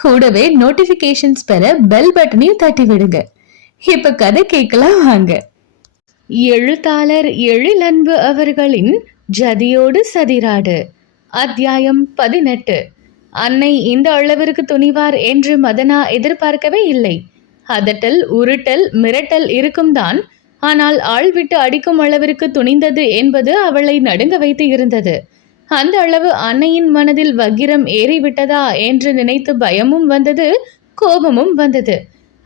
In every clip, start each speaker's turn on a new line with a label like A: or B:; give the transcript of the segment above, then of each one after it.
A: கூடவே நோட்டிபிகேஷன்ஸ் பெற பெல் பட்டனையும் தட்டி விடுங்க இப்ப கதை கேட்கலாம் வாங்க. எழுத்தாளர் எழிலன்பு அவர்களின் ஜதியோடு சதிராடு அத்தியாயம் பதினெட்டு. அன்னை இந்த அளவிற்கு துணிவார் என்று மதனா எதிர்பார்க்கவே இல்லை. அதட்டல் உருட்டல் மிரட்டல் இருக்கும் தான். ஆனால் ஆள் விட்டு அடிக்கும் அளவிற்கு துணிந்தது என்பது அவளை நடுங்க வைத்து இருந்தது. அந்த அளவு அன்னையின் மனதில் வக்கிரம் ஏறிவிட்டதா என்று நினைத்து பயமும் வந்தது கோபமும் வந்தது.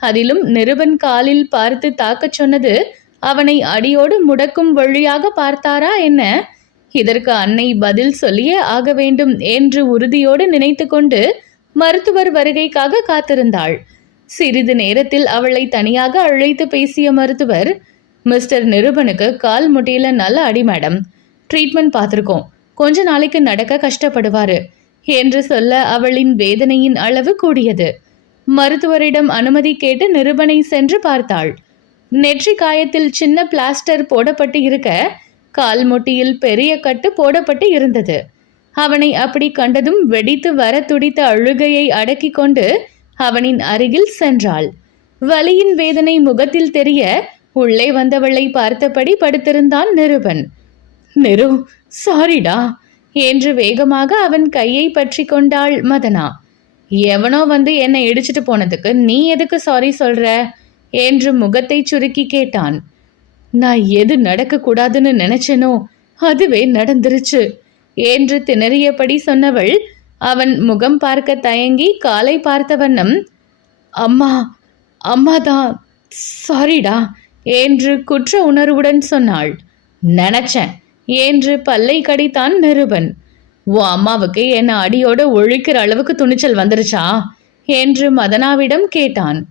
A: அதிலும் நிருபன் காலில் பார்த்து தாக்கச் சொன்னது அவனை அடியோடு முடக்கும் வழியாக பார்த்தாரா என்ன? இதற்கு அன்னை பதில் சொல்லியே ஆக வேண்டும் என்று உறுதியோடு நினைத்து கொண்டு மருத்துவர் வருகைக்காக காத்திருந்தாள். சிறிது நேரத்தில் அவளை தனியாக அழைத்து பேசிய மருத்துவர் மிஸ்டர் நிருபனுக்கு கால் முட்டியில நல்ல அடி மேடம். ட்ரீட்மெண்ட் பார்த்துருக்கோம். கொஞ்ச நாளைக்கு நடக்க கஷ்டப்படுவாரு என்று சொல்ல அவளின் வேதனையின் அளவு கூடியது. மருத்துவரிடம் அனுமதி கேட்டு நிருபனை சென்று பார்த்தாள். நெற்றி காயத்தில் சின்ன பிளாஸ்டர் போடப்பட்டு இருக்க கால் முட்டியில் பெரிய கட்டு போடப்பட்டு இருந்தது. அவனை அப்படி கண்டதும் வெடித்து வர துடித்த அழுகையை அடக்கி கொண்டு அவனின் அருகில் சென்றாள். வலியின் வேதனை முகத்தில் தெரிய உள்ளே வந்தவளை பார்த்தபடி படுத்திருந்தான் நிருபன். நிரு சாரிடா. என்று வேகமாக அவன் கையை பற்றி கொண்டாள் மதனா. எவனோ வந்து என்னை இடிச்சிட்டு போனதுக்கு நீ எதுக்கு சாரி சொல்ற? என்று முகத்தை சுருக்கி கேட்டான். நான் எது நடக்கக்கூடாதுன்னு நினைச்சேனோ அதுவே நடந்துருச்சு என்று திணறியபடி சொன்னவள் அவன் முகம் பார்க்க தயங்கி காலை பார்த்த வண்ணம் அம்மா அம்மா தான் சாரிடா என்று குற்ற உணர்வுடன் சொன்னாள். நினைச்சேன் என்று பல்லை கடித்தான் நிருபன். உன் அம்மாவுக்கு என்னை அடியோட ஒழிக்கிற அளவுக்கு துணிச்சல் வந்துருச்சா? என்று மதனாவிடம் கேட்டான்.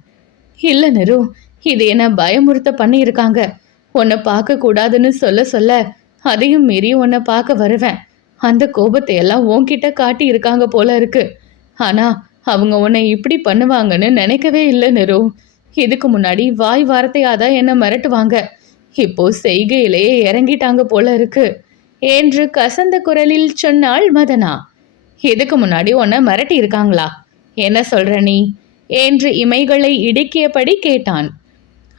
A: இல்ல நிரு இது என்ன பயமுறுத்த பண்ணியிருக்காங்க. உன்னை பார்க்க கூடாதுன்னு சொல்ல சொல்ல அதையும் மீறி உன்னை பார்க்க வருவேன். அந்த கோபத்தை எல்லாம் உன்கிட்ட காட்டி இருக்காங்க போல இருக்கு. ஆனா அவங்க உன்னை இப்படி பண்ணுவாங்கன்னு நினைக்கவே இல்லை நிரு. இதுக்கு முன்னாடி வாய் வார்த்தையாதான் என்னை மிரட்டுவாங்க. இப்போ செய்கையிலேயே இறங்கிட்டாங்க போல இருக்கு. என்று கசந்த குரலில் சொன்னாள் மதனா. இதுக்கு முன்னாடி உன்னை மிரட்டி இருக்காங்களா? என்ன சொல்ற நீ? என்று இமைகளை இடுக்கியபடி கேட்டான்.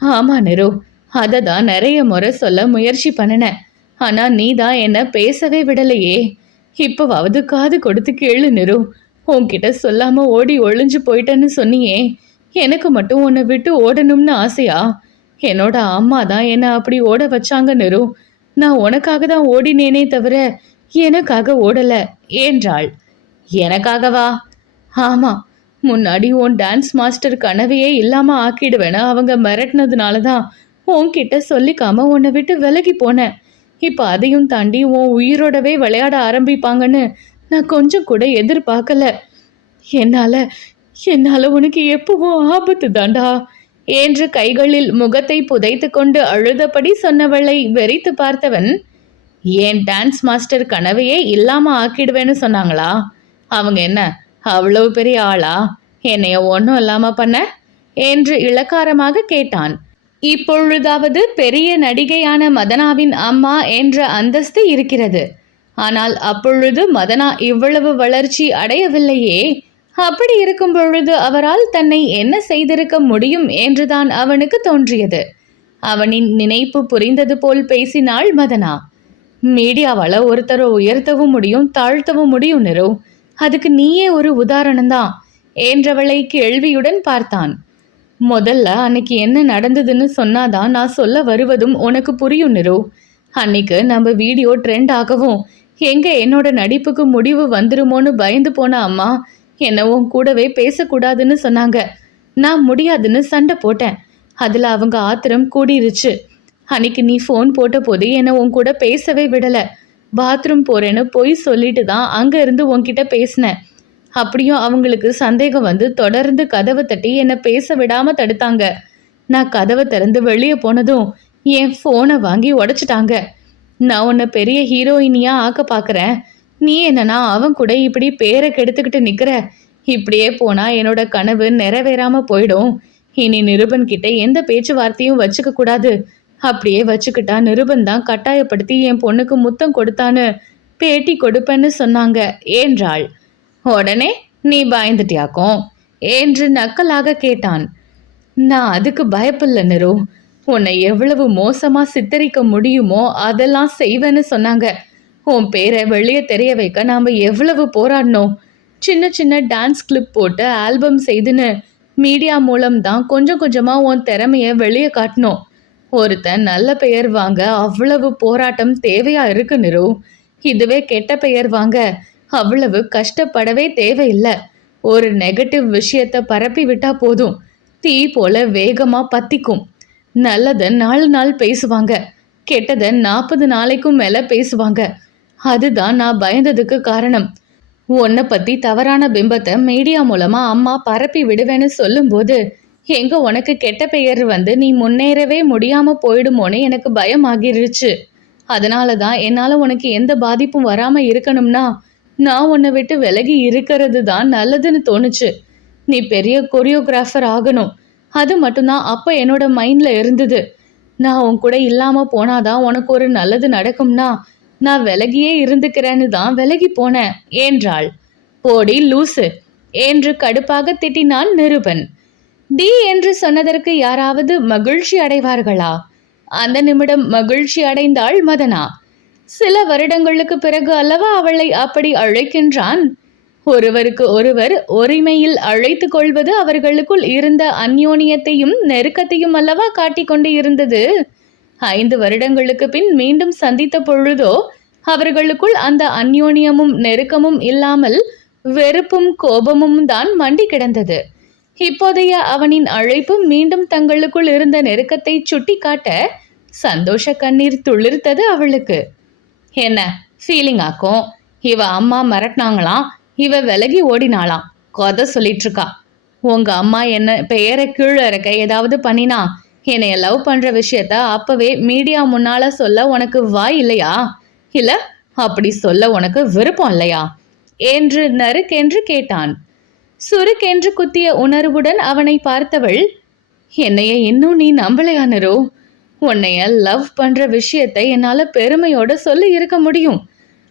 A: ஆமா நிரு அதை தான் நிறைய முறை சொல்ல முயற்சி பண்ணினேன் ஆனா நீ தான் என்ன பேசவே விடலையே. இப்போவாவது காது கொடுத்து கேளு நிரு. உன்கிட்ட சொல்லாம ஓடி ஒளிஞ்சு போயிட்டேன்னு சொன்னியே. எனக்கு மட்டும் உன்னை விட்டு ஓடணும்னு ஆசையா? என்னோட அம்மா தான் என்னை அப்படி ஓட வச்சாங்க நிரு நான் உனக்காக தான் ஓடினேனே தவிர எனக்காக ஓடலை என்றாள். எனக்காகவா? ஆமாம் முன்னாடி உன் டான்ஸ் மாஸ்டர் கனவையே இல்லாமல் ஆக்கிடுவேன்னு அவங்க மிரட்டினதுனால தான் உன்கிட்ட சொல்லிக்காம உன்னை விட்டு விலகி போனேன். இப்போ அதையும் தாண்டி உன் உயிரோடவே விளையாட ஆரம்பிப்பாங்கன்னு நான் கொஞ்சம் கூட எதிர்பார்க்கல. என்னால் என்னால் உனக்கு எப்பவும் ஆபத்து தாண்டா என்று கைகளில் முகத்தை புதைத்து கொண்டு அழுதபடி சொன்னவளை வெறித்து பார்த்தவன் ஏன் டான்ஸ் மாஸ்டர் கனவையே இல்லாம ஆக்கிடுவேன்னு சொன்னாங்களா? அவங்க என்ன அவ்வளவு பெரிய ஆளா? என்னைய ஒன்றும் இல்லாம பண்ண? என்று இளக்காரமாக கேட்டான். இப்பொழுதாவது பெரிய நடிகையான மதனாவின் அம்மா என்ற அந்தஸ்து இருக்கிறது. ஆனால் அப்பொழுது மதனா இவ்வளவு வளர்ச்சி அடையவில்லையே. அப்படி இருக்கும் பொழுது அவரால் தன்னை என்ன செய்திருக்க முடியும் என்றுதான் அவனுக்கு தோன்றியது. அவனின் நினைப்பு புரிந்தது போல் பேசினாள் மதனா. மீடியாவால் ஒருத்தரை உயர்த்தவும் முடியும் தாழ்த்தவும் முடியும் நிரு. அதுக்கு நீயே ஒரு உதாரணம்தான் என்றவளை கேள்வியுடன் பார்த்தான். முதல்ல அன்னைக்கு என்ன நடந்ததுன்னு சொன்னாதான் நான் சொல்ல வருவதும் உனக்கு புரியும் நிரு. அன்னைக்கு நம்ம வீடியோ ட்ரெண்ட் ஆகவும் எங்க என்னோட நடிப்புக்கு முடிவு வந்துருமோன்னு பயந்து போன அம்மா என்ன உன் கூடவே பேசக்கூடாதுன்னு சொன்னாங்க. நான் முடியாதுன்னு சண்டை போட்டேன். அதில் அவங்க ஆத்திரம் கூடிருச்சு. அன்னைக்கு நீ ஃபோன் போட்ட போது என்னை உன் கூட பேசவே விடலை. பாத்ரூம் போறேன்னு பொய் சொல்லிட்டு தான் அங்கே இருந்து உன்கிட்ட பேசினேன்.
B: அப்படியும் அவங்களுக்கு சந்தேகம் வந்து தொடர்ந்து கதவை தட்டி என்னை பேச விடாமல் தடுத்தாங்க. நான் கதவை திறந்து வெளியே போனதும் என் ஃபோனை வாங்கி உடைச்சிட்டாங்க. நான் உன்னை பெரிய ஹீரோயினியாக ஆக்க பார்க்குறேன் நீ என்னன்னா அவன் கூட இப்படி பேரை கெடுத்துக்கிட்டு நிக்கிற? இப்படியே போனா என்னோட கனவு நிறைவேறாம போயிடும். இனி நிருபன் கிட்ட எந்த பேச்சுவார்த்தையும் வச்சுக்க கூடாது. அப்படியே வச்சுக்கிட்டா நிருபன் தான் கட்டாயப்படுத்தி என் பொண்ணுக்கு முத்தம் கொடுத்தான்னு பேட்டி கொடுப்பேன்னு சொன்னாங்க என்றாள். உடனே நீ பயந்துட்டியாக்கும்? என்று நக்கலாக கேட்டான். நான் அதுக்கு பயப்பில்ல நிரு. உன்னை எவ்வளவு மோசமா சித்தரிக்க முடியுமோ அதெல்லாம் செய்வேன்னு சொன்னாங்க. உன் பேரை வெளியே தெரிய வைக்க நாம் எவ்வளவு போராடினோம். சின்ன சின்ன டான்ஸ் கிளிப் போட்டு ஆல்பம் செய்துன்னு மீடியா மூலம் தான் கொஞ்சம் கொஞ்சமாக உன் திறமையை வெளியே காட்டினோம். ஒருத்தன் நல்ல பெயர் வாங்க அவ்வளவு போராட்டம் தேவையா இருக்கு நிரு? இதுவே கெட்ட பெயர் வாங்க அவ்வளவு கஷ்டப்படவே தேவையில்லை. ஒரு நெகட்டிவ் விஷயத்தை பரப்பி விட்டா போதும். தீ போல வேகமாக பத்திக்கும். நல்லதை நாலு நாள் பேசுவாங்க. கெட்டதை நாற்பது நாளைக்கும் மேலே பேசுவாங்க. அதுதான் நான் பயந்ததுக்கு காரணம். உன்னை பத்தி தவறான பிம்பத்தை மீடியா மூலமா அம்மா பரப்பி விடுவேன்னு சொல்லும்போது எங்க உனக்கு கெட்ட பெயர் வந்து நீ முன்னேறவே முடியாம போயிடுமோன்னு எனக்கு பயம் ஆகிருச்சு. அதனால தான் என்னால் உனக்கு எந்த பாதிப்பும் வராம இருக்கணும்னா நான் உன்னை விட்டு விலகி இருக்கிறது தான் நல்லதுன்னு தோணுச்சு. நீ பெரிய கொரியோகிராஃபர் ஆகணும். அது மட்டும்தான் அப்போ என்னோட மைண்டில் இருந்தது. நான் உன் கூட இல்லாமல் போனாதான் உனக்கு ஒரு நல்லது நடக்கும்னா நான் விலகியே இருந்துக்கிறேன்னு தான் விலகி போனேன் என்றாள். போடி லூசு என்று கடுப்பாக திட்டினான் நிருபன். டி என்று சொன்னதற்கு யாராவது மகிழ்ச்சி அடைவார்களா? அந்த நிமிடம் மகிழ்ச்சி அடைந்தாள் மதனா. சில வருடங்களுக்கு பிறகு அல்லவா அவளை அப்படி அழைக்கின்றான்? ஒருவருக்கு ஒருவர் ஒருமையில் அழைத்து கொள்வது அவர்களுக்குள் இருந்த அந்யோனியத்தையும் நெருக்கத்தையும் அல்லவா காட்டிக்கொண்டு இருந்தது? ஐந்து வருடங்களுக்கு பின் மீண்டும் சந்தித்த பொழுதோ அவர்களுக்குள் அந்த அந்யோன்யமும் நெருக்கமும் இல்லாமல் வெறுப்பும் கோபமும் தான் மண்டி கிடந்தது. இப்போதைய அவனின் அழைப்பு மீண்டும் தங்களுக்குள் இருந்த நெருக்கத்தை சுட்டிக்காட்ட சந்தோஷ கண்ணீர் துளிர்த்தது அவளுக்கு. என்ன ஃபீலிங் ஆக்கும்? இவ அம்மா மிரட்டினாங்களாம் இவ விலகி ஓடினாளாம் கதை சொல்லிட்டு இருக்கா. உங்க அம்மா என்ன பெயரை கீழே இருக்க ஏதாவது பண்ணினா என்னைய லவ் பண்ற விஷயத்த அப்பவே மீடியா முன்னால சொல்ல உனக்கு வாய் இல்லையா? இல்ல அப்படி சொல்ல உனக்கு விருப்பம் இல்லையா? என்று நறுக்கென்று கேட்டான். சுருக்கென்று குத்திய உணர்வுடன் அவனை பார்த்தவள் என்னைய இன்னும் நீ நம்பலையா நரு? உன்னைய லவ் பண்ற விஷயத்தை என்னால பெருமையோட சொல்லி இருக்க முடியும்.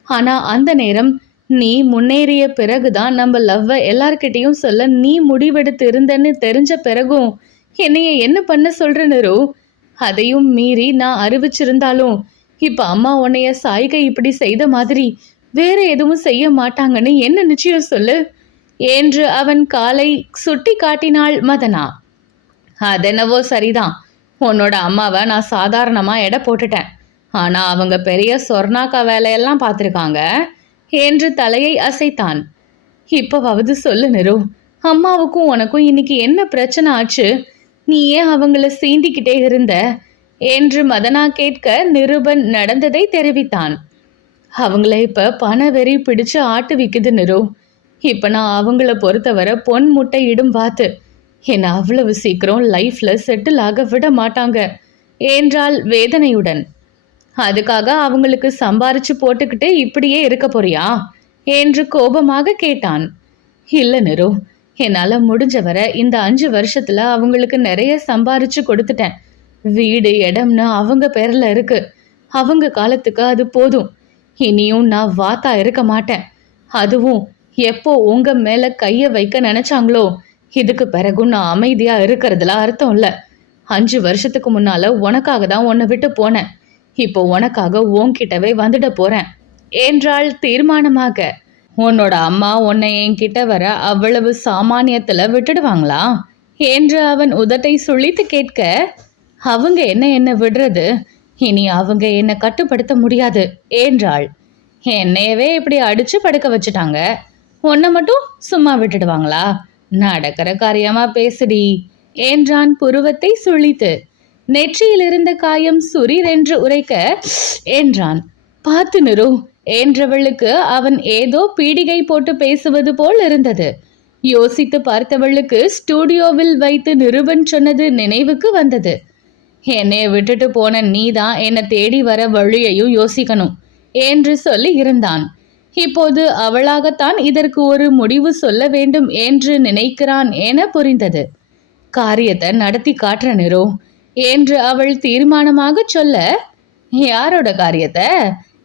B: ஆனா அந்த நேரம் நீ முன்னேறிய பிறகுதான் நம்ம லவ்வை எல்லார்கிட்டையும் சொல்ல நீ முடிவெடுத்து இருந்தன்னு தெரிஞ்ச பிறகும் என்னைய என்ன பண்ண சொல்ற அதையும் மீறி நான் அறிவிச்சிருந்தாலும் இப்ப அம்மா உன்னைய சாய்கை இப்படி செய்த மாதிரி வேற எதுவும் செய்ய மாட்டாங்கன்னு என்ன நிச்சயம் சொல்லு? என்று அவன் காலை சுட்டி காட்டினாள் மதனா. அதென்னவோ சரிதான். உன்னோட அம்மாவை நான் சாதாரணமா எடை போட்டுட்டேன். ஆனா அவங்க பெரிய சொர்ணாக்கா வேலையெல்லாம் பார்த்துருக்காங்க என்று தலையை அசைத்தான். இப்போவாவது சொல்லு நெரு அம்மாவுக்கும் உனக்கும் இன்னைக்கு என்ன பிரச்சனை ஆச்சு? நீ ஏன் அவங்கள சீண்டிக்கிட்டே இருந்த. என்று மதனா கேட்க நிருபன் நடந்ததை தெரிவித்தான். அவங்கள இப்ப பண வெறி பிடிச்சு ஆட்டு விக்குது நிரு. இப்ப நான் அவங்கள பொறுத்தவரை பொன் முட்டை இடும் பார்த்து என்னை அவ்வளவு சீக்கிரம் லைஃப்ல செட்டில் ஆக விட மாட்டாங்க என்றால் வேதனையுடன். அதுக்காக அவங்களுக்கு சம்பாரிச்சு போட்டுக்கிட்டு இப்படியே இருக்க போறியா? என்று கோபமாக கேட்டான். இல்ல நிரு என்னால் முடிஞ்ச வரை இந்த அஞ்சு வருஷத்தில் அவங்களுக்கு நிறைய சம்பாரிச்சு கொடுத்துட்டேன். வீடு இடம்னு அவங்க பேரில் இருக்கு. அவங்க காலத்துக்கு அது போதும். இனியும் நான் வாத்தா இருக்க மாட்டேன். அதுவும் எப்போ உங்க மேல கைய வைக்க நினைச்சாங்களோ இதுக்கு பிறகும் நான் அமைதியா இருக்கிறதுல அர்த்தம் இல்ல. அஞ்சு வருஷத்துக்கு முன்னால உனக்காக தான் உன்னை விட்டு போனேன். இப்போ உனக்காக உன்கிட்டவே வந்துட போறேன். என்றால் தீர்மானமாக. உன்னோட அம்மா உன்னை என்கிட்ட வர அவ்வளவு சாமானியத்தில் விட்டுடுவாங்களா? என்று அவன் உதட்டை சுழித்து கேட்க அவங்க என்ன என்ன விடுறது? இனி அவங்க என்னை கட்டுப்படுத்த முடியாது என்றாள். என்னையவே இப்படி அடிச்சு படுக்க வச்சுட்டாங்க. உன்னை மட்டும் சும்மா விட்டுடுவாங்களா? நடக்கிற காரியமா பேசுடி என்றான் புருவத்தை சுழித்து. நெற்றியில் இருந்த காயம் சுரீரென்று உரைக்க என்றான். பார்த்து நிரு என்றவளுக்கு அவன் ஏதோ பீடிகை போட்டு பேசுவது போல் இருந்தது. யோசித்து பார்த்தவளுக்கு ஸ்டூடியோவில் வைத்து நிருபன் சொன்னது நினைவுக்கு வந்தது. என்னை விட்டுட்டு போன நீதான் என்னை தேடி வர வழியையும் யோசிக்கணும் என்று சொல்லி இருந்தான். இப்போது அவளாகத்தான் இதற்கு ஒரு முடிவு சொல்ல வேண்டும் என்று நினைக்கிறான் என புரிந்தது. காரியத்தை நடத்தி காட்டுற நிரோ என்று அவள் தீர்மானமாக சொல்ல யாரோட காரியத்தை?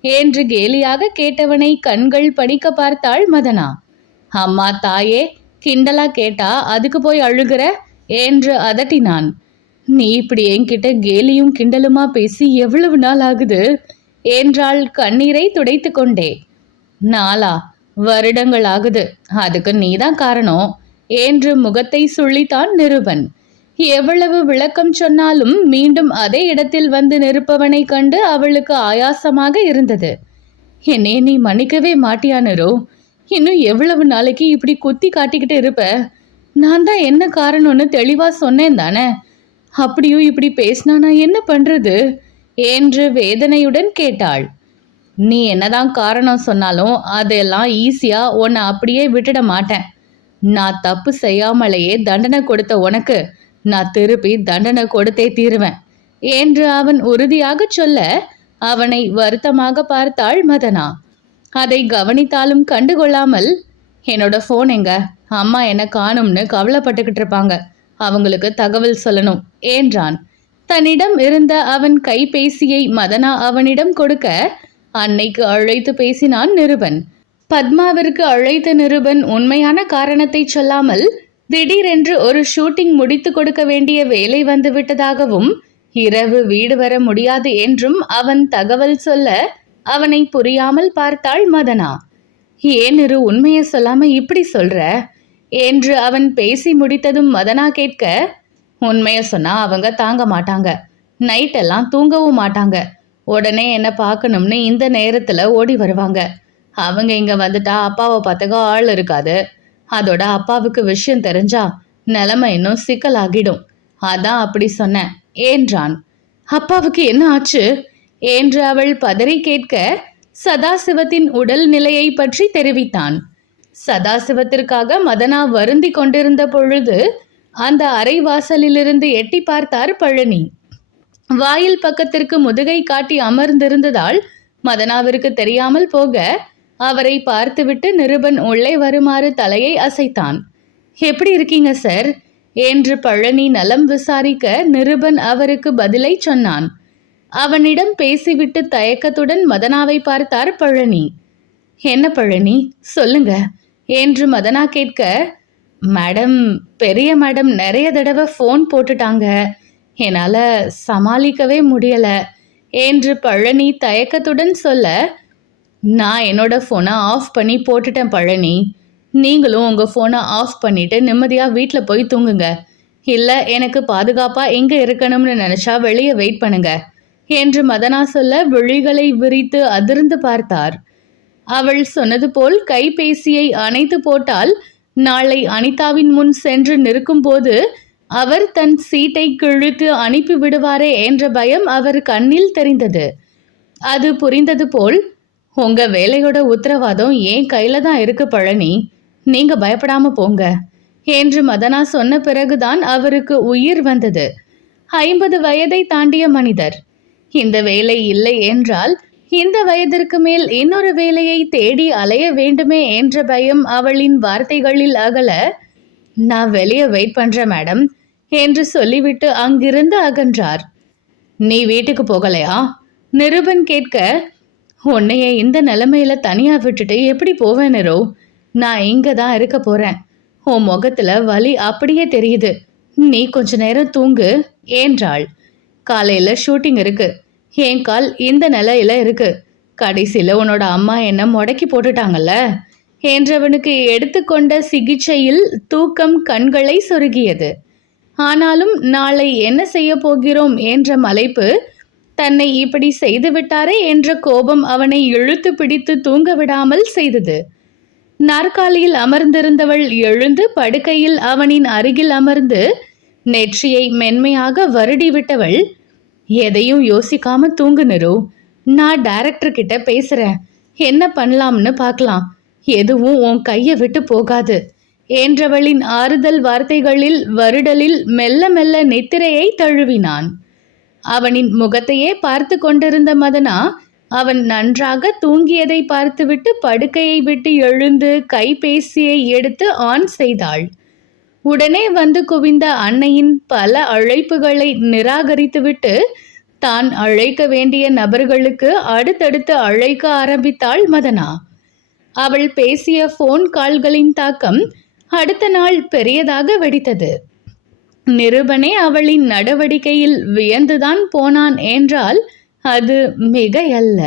B: என்று கேலியாக கேட்டவனை கண்கள் படிக்க பார்த்தாள் மதனா. அம்மா தாயே கிண்டலா கேட்டா அதுக்கு போய் அழுகிற? என்று அதட்டினான். நீ இப்படி என்கிட்ட கேலியும் கிண்டலுமா பேசி எவ்வளவு நாள் ஆகுது? என்றாள் கண்ணீரை துடைத்து கொண்டே. நாளா வருடங்கள் ஆகுது. அதுக்கு நீதான் காரணம் என்று முகத்தை சுள்ளித்தான் நிருபன். எவ்வளவு விளக்கம் சொன்னாலும் மீண்டும் அதே இடத்தில் வந்து நிற்பவனை கண்டு அவளுக்கு ஆயாசமாக இருந்தது. என்னை நீ மன்னிக்கவே மாட்டியானரோ இன்னும் எவ்வளவு நாளைக்கு இப்படி குத்தி காட்டிக்கிட்டு இருப்ப? நான் தான் என்ன காரணம்னு தெளிவா சொன்னேன் தானே? அப்படியும் இப்படி பேசினா நான் என்ன பண்றது? என்று வேதனையுடன் கேட்டாள். நீ என்னதான் காரணம் சொன்னாலும் அதெல்லாம் ஈஸியா உன்னை அப்படியே விட்டுட மாட்டேன். நான் தப்பு செய்யாமலேயே தண்டனை கொடுத்த உனக்கு நான் திருப்பி தண்டனை கொடுத்தே தீருவேன் என்று அவன் உறுதியாக சொல்ல அவனை வருத்தமாக பார்த்தாள் மதனா. அதை கவனித்தாலும் கண்டுகொள்ளாமல் என்னோட ஃபோன் எங்க? அம்மா என்ன காணும்னு கவலைப்பட்டுக்கிட்டு இருப்பாங்க. அவங்களுக்கு தகவல் சொல்லணும் என்றான். தன்னிடம் இருந்த அவன் கைபேசியை மதனா அவனிடம் கொடுக்க அன்னைக்கு அழைத்து பேசினான் நிருபன். பத்மாவிற்கு அழைத்த நிருபன் உண்மையான காரணத்தை சொல்லாமல் திடீரென்று ஒரு ஷூட்டிங் முடித்து கொடுக்க வேண்டிய வேலை வந்து விட்டதாகவும் இரவு வீடு வர முடியாது என்றும் அவன் தகவல் சொல்ல அவனை புரியாமல் பார்த்தாள் மதனா. ஏன் இரு உண்மையை சொல்லாம இப்படி சொல்ற? என்று அவன் பேசி முடித்ததும் மதனா கேட்க உண்மையை சொன்னா அவங்க தாங்க மாட்டாங்க. நைட்டெல்லாம் தூங்கவும் மாட்டாங்க. உடனே என்ன பார்க்கணும்னு இந்த நேரத்துல ஓடி வருவாங்க. அவங்க இங்க வந்துட்டா அப்பாவை பார்த்துக்க ஆள் இருக்காது. அதோட அப்பாவுக்கு விஷயம் தெரிஞ்சா நிலைமை இன்னும் சிக்கலாகிடும். அதான் அப்படி சொன்னேன். என்றான். அப்பாவுக்கு என்ன ஆச்சு? என்று அவள் பதறி கேட்க சதாசிவத்தின் உடல் நிலையை பற்றி தெரிவித்தான். சதாசிவத்திற்காக மதனா வருந்தி கொண்டிருந்த பொழுது அந்த அறைவாசலிலிருந்து எட்டி பார்த்தார் பழனி. வாயில் பக்கத்திற்கு முதுகை காட்டி அமர்ந்திருந்ததால் மதனாவிற்கு தெரியாமல் போக அவரை பார்த்துவிட்டு நிருபன் உள்ளே வருமாறு தலையை அசைத்தான். எப்படி இருக்கீங்க சார்? என்று பழனி நலம் விசாரிக்க நிருபன் அவருக்கு பதிலை சொன்னான். அவனிடம் பேசிவிட்டு தயக்கத்துடன் மதனாவை பார்த்தார் பழனி. என்ன பழனி? சொல்லுங்க என்று மதனா கேட்க மேடம் பெரிய மேடம் நிறைய தடவை ஃபோன் போட்டுட்டாங்க. என்னால் சமாளிக்கவே முடியல என்று பழனி தயக்கத்துடன் சொல்ல நான் என்னோட ஃபோனை ஆஃப் பண்ணி போட்டுட்டேன் பழனி. நீங்களும் உங்கள் ஃபோனை ஆஃப் பண்ணிவிட்டு நிம்மதியாக வீட்டில் போய் தூங்குங்க. இல்லை எனக்கு பாதுகாப்பாக எங்கே இருக்கணும்னு நினச்சா வெளியே வெயிட் பண்ணுங்க. என்று மதனா சொல்ல விழிகளை விரித்து அதிர்ந்து பார்த்தார். அவள் சொன்னது போல் கைபேசியை அணைத்து போட்டால் நாளை அனிதாவின் முன் சென்று நிற்கும்போது அவர் தன் சீட்டை கிழித்து அனுப்பி விடுவாரே என்ற பயம் அவர் கண்ணில் தெரிந்தது. அது புரிந்தது போல் உங்க வேலையோட உத்தரவாதம் என் கையில தான் இருக்கு பழனி? நீங்க பயப்படாம போங்க. என்று மதனா சொன்ன பிறகுதான் அவருக்கு உயிர் வந்தது. ஐம்பது வயதை தாண்டிய மனிதர். இந்த வேலை இல்லை என்றால் இந்த வயதிற்கு மேல் இன்னொரு வேலையை தேடி அலைய வேண்டுமே என்ற பயம் அவளின் வார்த்தைகளில் அகல நான் வெளியே வெயிட் பண்றேன் மேடம் என்று சொல்லிவிட்டு அங்கிருந்து அகன்றார். நீ வீட்டுக்கு போகலையா? நிருபன் கேட்க உன்னைய இந்த நிலைமையில தனியா விட்டுட்டு எப்படி போவேன் நான் இங்க தான் இருக்க போறேன். உன் முகத்துல வலி அப்படியே தெரியுது. நீ கொஞ்ச நேரம் தூங்கு என்றாள். காலையில ஷூட்டிங் இருக்கு. என் கால் இந்த நிலையில இருக்கு. கடைசியில உன்னோட அம்மா என்ன முடக்கி போட்டுட்டாங்கல்ல? என்றவனுக்கு எடுத்துக்கொண்ட சிகிச்சையில் தூக்கம் கண்களை சொருகியது. ஆனாலும் நாளை என்ன செய்ய போகிறோம் என்ற மலைப்பு தன்னை இப்படி செய்து விட்டாரே என்ற கோபம் அவனை இழுத்து பிடித்து தூங்க விடாமல் செய்தது. நாற்காலியில் அமர்ந்திருந்தவள் எழுந்து படுக்கையில் அவனின் அருகில் அமர்ந்து நெற்றியை மென்மையாக வருடி விட்டவள் எதையும் யோசிக்காம தூங்கு நிரு. நான் டைரக்டர் கிட்ட பேசுறேன். என்ன பண்ணலாம்னு பார்க்கலாம். எதுவும் உன் கையை விட்டு போகாது. என்றவளின் ஆறுதல் வார்த்தைகளில் வருடலில் மெல்ல மெல்ல நித்திரையை தழுவினான். அவனின் முகத்தையே பார்த்து கொண்டிருந்த மதனா அவன் நன்றாக தூங்கியதை பார்த்துவிட்டு படுக்கையை விட்டு எழுந்து கைபேசியை எடுத்து ஆன் செய்தாள். உடனே வந்து குவிந்த அன்னையின் பல அழைப்புகளை நிராகரித்துவிட்டு தான் அழைக்க வேண்டிய நபர்களுக்கு அடுத்தடுத்து அழைக்க ஆரம்பித்தாள் மதனா. அவள் பேசிய ஃபோன் கால்களின் தாக்கம் அடுத்த நாள் பெரியதாக வெடித்தது. நிருபனே அவளின் நடவடிக்கையில் வியந்துதான் போனான் என்றால் அது மிகையல்ல.